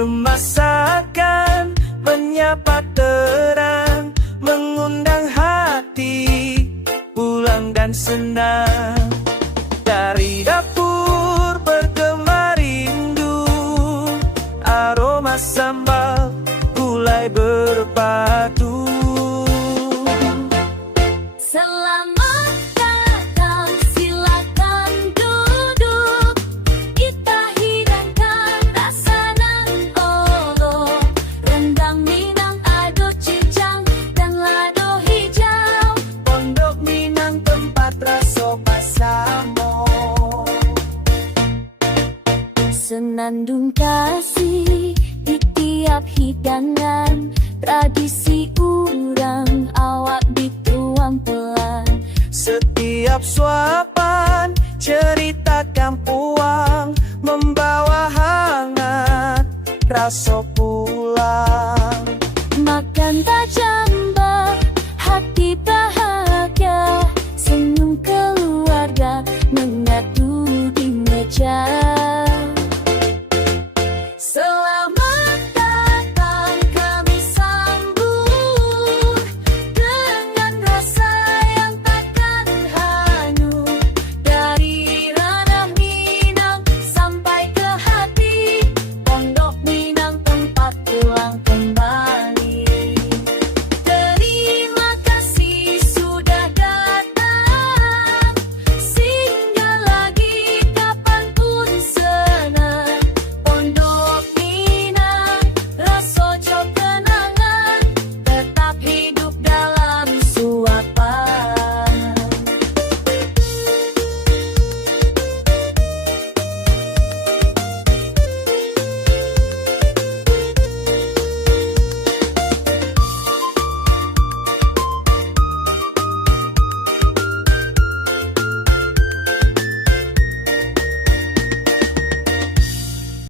Bermasakan, menyapa terang, mengundang hati, pulang dan senang. Dari dapur bergema rindu, aroma sambal, gulai berpadu. Selamat datang, silakan duduk. Kita hidangkan rasa nangolo, rendang Minang, ado cicang, dan lado hijau. Pondok Minang tempat raso pasamo. Senandung kasih di tiap hidangan, tradisi urang awak dituang pelan. Setiap suapan cerita kampuang, membawa hangat raso pulang. Makan tak